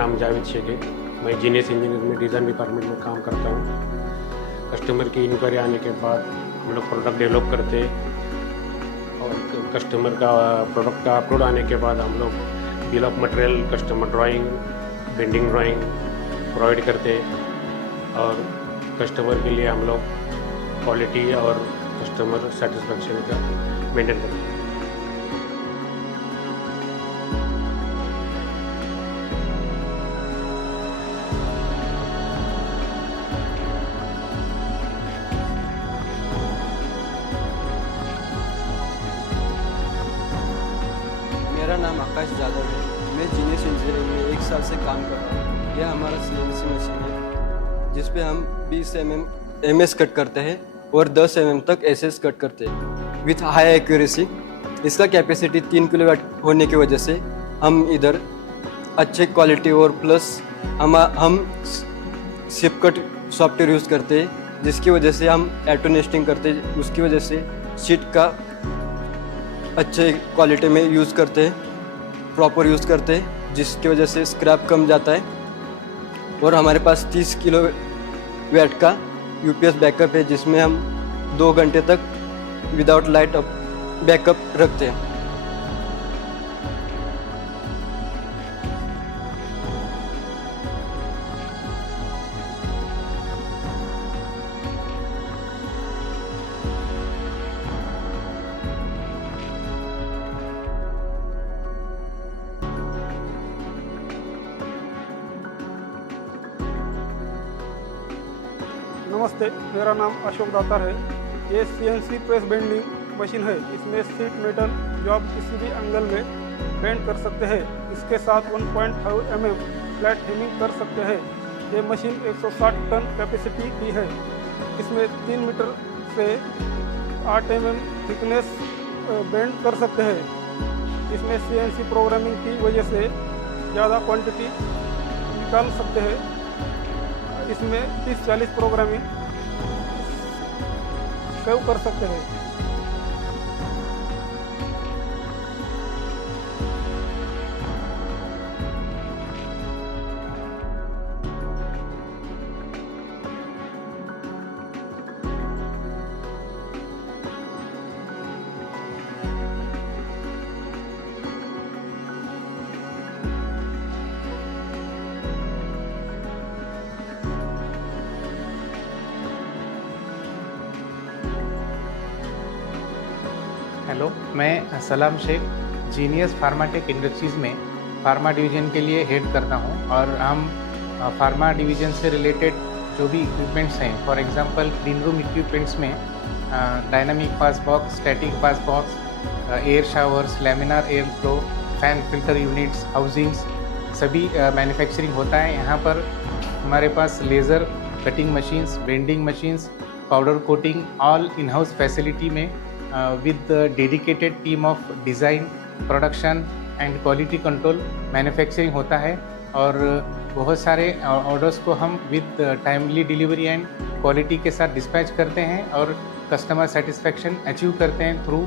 नाम जावेद शेख है। मैं जीनियस इंजीनियर में डिज़ाइन डिपार्टमेंट में काम करता हूँ। कस्टमर की इंक्वायरी आने के बाद हम लोग प्रोडक्ट डेवलप करते हैं और कस्टमर का प्रोडक्ट का अपलोड आने के बाद हम लोग bill of material, customer drawing, bending drawing provide करते हैं और कस्टमर के लिए हम लोग क्वालिटी और कस्टमर सेटिस्फेक्शन का मेंटेन करते हैं। मेरा नाम आकाश यादव है। मैं जीनियस इंजीनियरिंग में 1 साल से काम कर रहा हूँ। यह हमारा CNC मशीन है जिस पे हम 20 mm MS कट करते हैं और 10 mm तक SS कट करते हैं विथ हाई एक्यूरेसी। इसका कैपेसिटी 3 किलोवाट होने की वजह से हम इधर अच्छे क्वालिटी और प्लस हम सिप कट सॉफ्टवेयर यूज़ करते हैं जिसकी वजह से हम ऑटो नेस्टिंग करते हैं। उसकी वजह से शीट का अच्छे क्वालिटी में यूज़ करते हैं, प्रॉपर यूज़ करते हैं, जिसकी वजह से स्क्रैप कम जाता है। और हमारे पास 30 किलोवाट का UPS बैकअप है जिसमें हम 2 घंटे तक विदाउट लाइट बैकअप रखते हैं। नमस्ते, मेरा नाम अशोक दातार है। ये CNC प्रेस बेंडिंग मशीन है। इसमें सीट मेटल जो आप किसी भी एंगल में बेंड कर सकते हैं। इसके साथ 1.5 mm फ्लैट हेमिंग कर सकते हैं। ये मशीन 160 टन कैपेसिटी की है। इसमें 3 मीटर से 8 mm थिकनेस बेंड कर सकते हैं। इसमें CNC प्रोग्रामिंग की वजह से ज़्यादा क्वांटिटी निकाल सकते हैं। इसमें 30-40 प्रोग्रामिंग सेव कर सकते हैं। हेलो, मैं सलाम शेख जीनियस फार्माटेक इंडस्ट्रीज़ में फार्मा डिवीज़न के लिए हेड करता हूं और हम फार्मा डिवीज़न से रिलेटेड जो भी इक्विपमेंट्स हैं, for example clean room equipments में dynamic pass box, static pass box, air showers, laminar air flow, fan filter units, housings, सभी मैन्युफैक्चरिंग होता है। यहाँ पर हमारे पास laser cutting machines, bending machines, powder coating, all in house facility में with the dedicated team of design, production and quality control manufacturing होता है। और बहुत सारे ऑर्डर्स को हम with timely delivery and quality के साथ डिस्पैच करते हैं और कस्टमर सेटिस्फैक्शन अचीव करते हैं through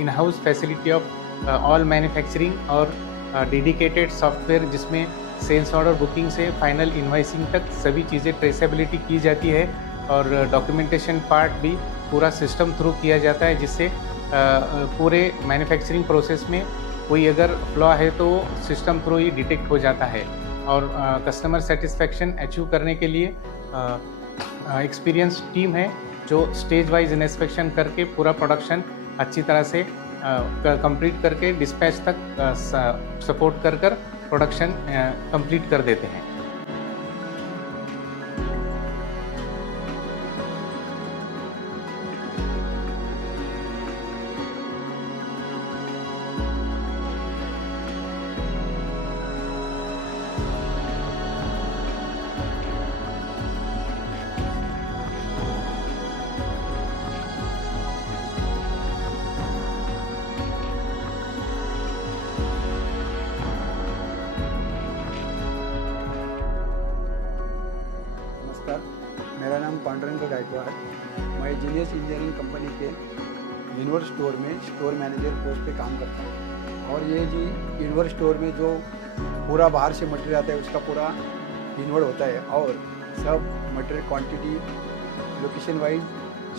in house facility of all manufacturing और डेडिकेटेड सॉफ्टवेयर जिसमें सेल्स ऑर्डर बुकिंग से फाइनल इन्वाइसिंग तक सभी चीज़ें ट्रेसेबिलिटी की जाती है और डॉक्यूमेंटेशन पार्ट भी पूरा सिस्टम थ्रू किया जाता है, जिससे पूरे मैन्युफैक्चरिंग प्रोसेस में कोई अगर फ्लॉ है तो सिस्टम थ्रू ही डिटेक्ट हो जाता है। और कस्टमर सेटिस्फैक्शन अचीव करने के लिए एक्सपीरियंस टीम है जो स्टेज वाइज इंस्पेक्शन करके पूरा प्रोडक्शन अच्छी तरह से कंप्लीट करके डिस्पैच तक सपोर्ट कर प्रोडक्शन कंप्लीट कर देते हैं। नमस्कार, मेरा नाम पांडुरंग गायकवाड़ है। मैं जीनियस इंजीनियरिंग कंपनी के यूनिवर्स स्टोर में स्टोर मैनेजर पोस्ट पे काम करता हूँ। और ये जी यूनिवर्स स्टोर में जो पूरा बाहर से मटेरियल आता है उसका पूरा इन्वॉल्व होता है और सब material quantity location wise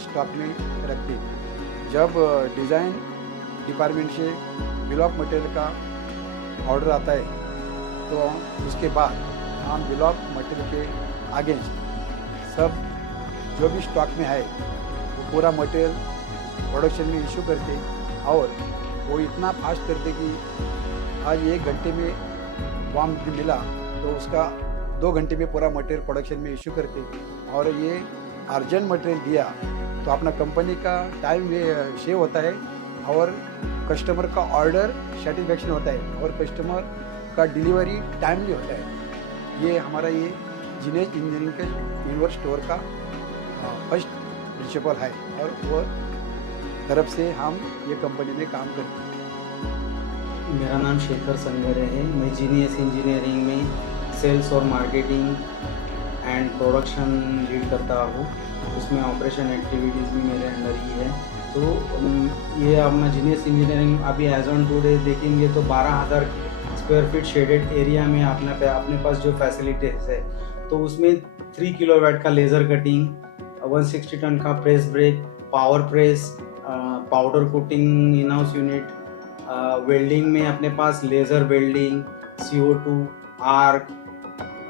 stock में रखते हैं। जब डिज़ाइन डिपार्टमेंट से बिल ऑफ मटेरियल का ऑर्डर आता है तो उसके बाद हम बिल ऑफ मटेरियल के आगे सब जो भी स्टॉक में है वो पूरा मटेरियल प्रोडक्शन में इशू करते और वो इतना फास्ट करते कि आज 1 घंटे में वाम मिला तो उसका 2 घंटे में पूरा मटेरियल प्रोडक्शन में इशू करते और ये अर्जेंट मटेरियल दिया तो अपना कंपनी का टाइम सेव होता है और कस्टमर का ऑर्डर सेटिस्फेक्शन होता है और कस्टमर का डिलीवरी टाइमली होता है। ये हमारा ये जीनियस इंजीनियरिंग के यूनिवर्स स्टोर का फर्स्ट प्रिंसिपल है और वो तरफ से हम ये कंपनी में काम करते हैं। मेरा नाम शेखर संगरे है। मैं जीनियस इंजीनियरिंग में सेल्स और मार्केटिंग एंड प्रोडक्शन लीड करता हूँ। उसमें ऑपरेशन एक्टिविटीज़ भी मेरे अंडर ही है। तो ये अपना जीनियस इंजीनियरिंग अभी एज ऑन टुडे देखेंगे तो 12,000 स्क्वायर फीट शेडेड एरिया में अपने पास जो फैसिलिटीज़ है तो उसमें 3 किलोवाट का लेज़र कटिंग, 160 टन का press brake, power press, powder coating in house unit, welding में अपने पास लेज़र वेल्डिंग, CO2, आर्क,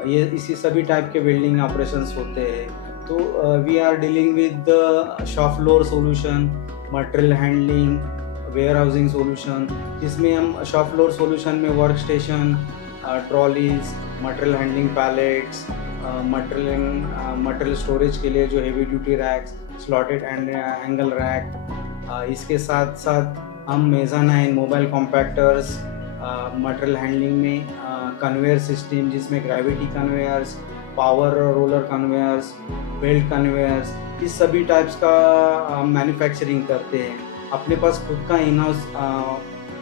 ये इसी सभी टाइप के वेल्डिंग ऑपरेशंस होते हैं। तो we are dealing with shop floor solution, material handling, warehousing solution, जिसमें हम शॉप फ्लोर सॉल्यूशन में work station, trolleys, material handling pallets, material storage के लिए जो heavy duty racks, slotted and angle rack, इसके साथ साथ हम mezzanine, mobile compactors, material handling में कन्वेयर सिस्टम जिसमें gravity conveyors, power roller conveyors, belt conveyors, इस सभी टाइप्स का मैन्युफैक्चरिंग करते हैं। अपने पास खुद का इन हाउस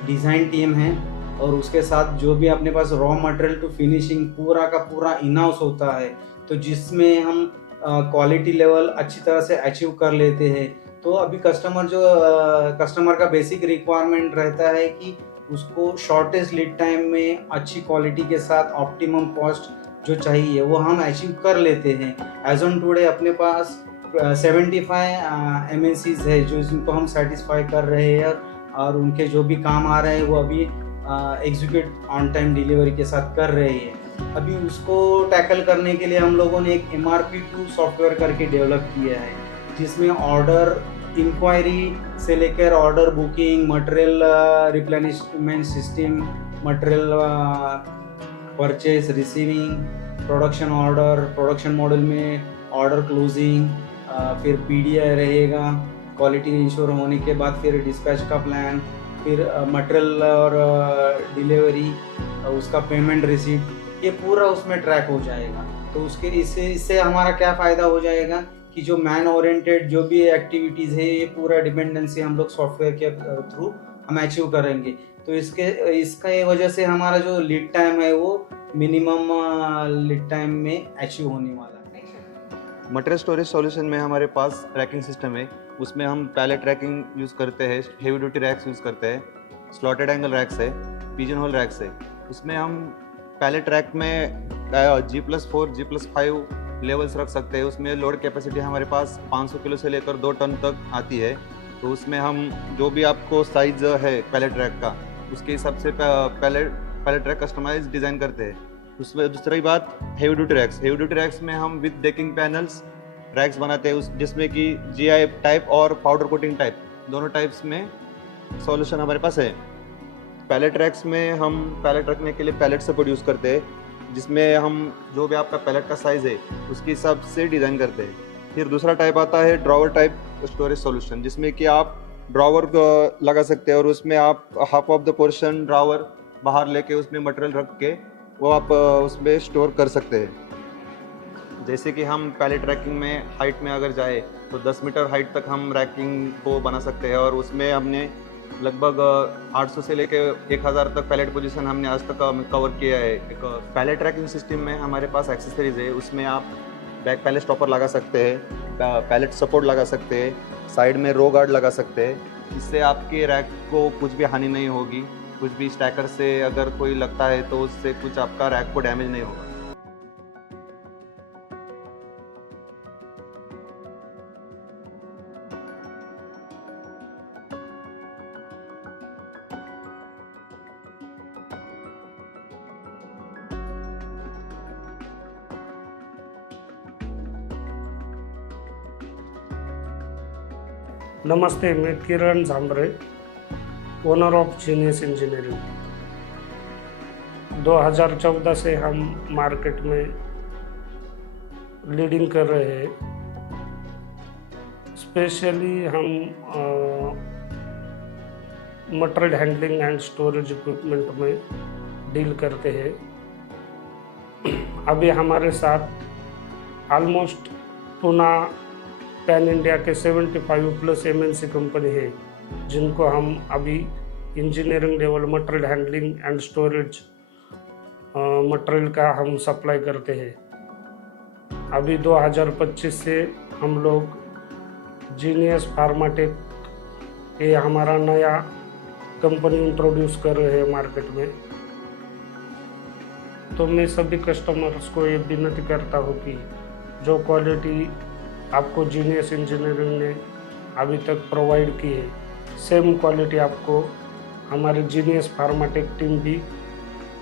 डिज़ाइन टीम है और उसके साथ जो भी अपने पास रॉ मटेरियल टू फिनिशिंग पूरा का पूरा इन हाउस होता है तो जिसमें हम क्वालिटी लेवल अच्छी तरह से अचीव कर लेते हैं। तो अभी कस्टमर का बेसिक रिक्वायरमेंट रहता है कि उसको शॉर्टेस्ट लीड टाइम में अच्छी क्वालिटी के साथ ऑप्टिमम कॉस्ट जो चाहिए वो हम अचीव कर लेते हैं। एज ऑन टुडे अपने पास 75 MNCs है जो इनको हम सेटिस्फाई कर रहे हैं और उनके जो भी काम आ रहे हैं वो अभी एग्जीक्यूट ऑन टाइम डिलीवरी के साथ कर रहे हैं। अभी उसको टैकल करने के लिए हम लोगों ने एक MRP2 सॉफ्टवेयर करके डेवलप किया है जिसमें ऑर्डर इंक्वायरी से लेकर order booking, material replenishment system, material purchase, receiving, production order, production model में ऑर्डर क्लोजिंग, फिर PDI रहेगा, क्वालिटी इंश्योर होने के बाद फिर डिस्पैच का प्लान, फिर मटेरियल और डिलीवरी, उसका पेमेंट रिसीप्ट, ये पूरा उसमें ट्रैक हो जाएगा। तो इससे हमारा क्या फ़ायदा हो जाएगा कि जो मैन ओरिएंटेड जो भी एक्टिविटीज़ है ये पूरा डिपेंडेंसी हम लोग सॉफ्टवेयर के थ्रू हम अचीव करेंगे। तो इसका वजह से हमारा जो लीड टाइम है वो मिनिमम लीड टाइम में अचीव होने वाला है। मटेरियल स्टोरेज सॉल्यूशन में हमारे पास ट्रैकिंग सिस्टम है, उसमें हम पैलेट ट्रैकिंग यूज़ करते हैं, हेवी ड्यूटी रैक्स यूज़ करते हैं, स्लॉटेड एंगल रैक्स है, पिजन होल रैक्स है। उसमें हम पैलेट रैक में G+4, G+5 लेवल्स रख सकते हैं। उसमें लोड कैपेसिटी हमारे पास 500 किलो से लेकर 2 टन तक आती है। तो उसमें हम जो भी आपको साइज़ है पैलेट रैक का उसके हिसाब से पैलेट रैक कस्टमाइज डिज़ाइन करते हैं। उसमें दूसरी बात हेवी ड्यूटी रैक्स में हम विद डेकिंग पैनल्स रैक्स बनाते हैं जिसमें कि GI टाइप और पाउडर कोटिंग टाइप दोनों टाइप्स में सॉल्यूशन हमारे पास है। पैलेट रैक्स में हम पैलेट रखने के लिए पैलेट सपोर्ट यूज़ करते हैं जिसमें हम जो भी आपका पैलेट का साइज़ है उसके हिसाब से डिज़ाइन करते हैं। फिर दूसरा टाइप आता है ड्रॉवर टाइप स्टोरेज सॉल्यूशन जिसमें कि आप ड्रॉवर लगा सकते हैं और उसमें आप half of the portion drawer बाहर लेके उसमें मटेरियल रख के वो आप उसमें स्टोर कर सकते हैं। जैसे कि हम पैलेट रैकिंग में हाइट में अगर जाए तो 10 मीटर हाइट तक हम रैकिंग को बना सकते हैं और उसमें हमने लगभग 800 से लेके 1000 तक पैलेट पोजीशन हमने आज तक कवर किया है। एक पैलेट ट्रैकिंग सिस्टम में हमारे पास एक्सेसरीज है, उसमें आप बैक पैलेट स्टॉपर लगा सकते हैं, पैलेट सपोर्ट लगा सकते हैं, साइड में रो गार्ड लगा सकते हैं। इससे आपके रैक को कुछ भी हानि नहीं होगी कुछ भी स्टैकर से अगर कोई लगता है तो उससे कुछ आपका रैक को डैमेज नहीं होगा। नमस्ते, मैं Kiran Jhambre, owner of genius engineering. 2014 से हम मार्केट में लीडिंग कर रहे हैं। स्पेशली हम material handling and storage equipment में डील करते हैं। अभी हमारे साथ ऑलमोस्ट पुणे पैन इंडिया के 75+ MNC कंपनी है, जिनको हम अभी engineering level material handling and storage material का हम सप्लाई करते हैं। अभी 2025 से हम लोग जीनियस फार्माटेक, ये हमारा नया कंपनी इंट्रोड्यूस कर रहे हैं मार्केट में। तो मैं सभी कस्टमर्स को ये विनती करता हूँ कि जो क्वालिटी आपको जीनियस इंजीनियरिंग ने अभी तक प्रोवाइड की है, सेम क्वालिटी आपको हमारे जीनियस फार्माटेक टीम भी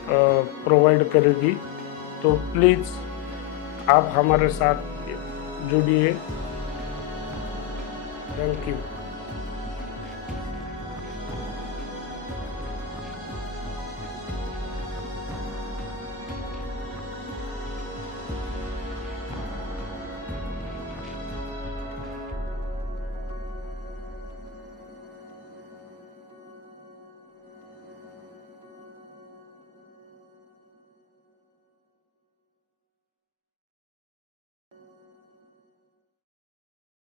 प्रोवाइड करेगी। तो प्लीज़ आप हमारे साथ जुड़िए। Thank you.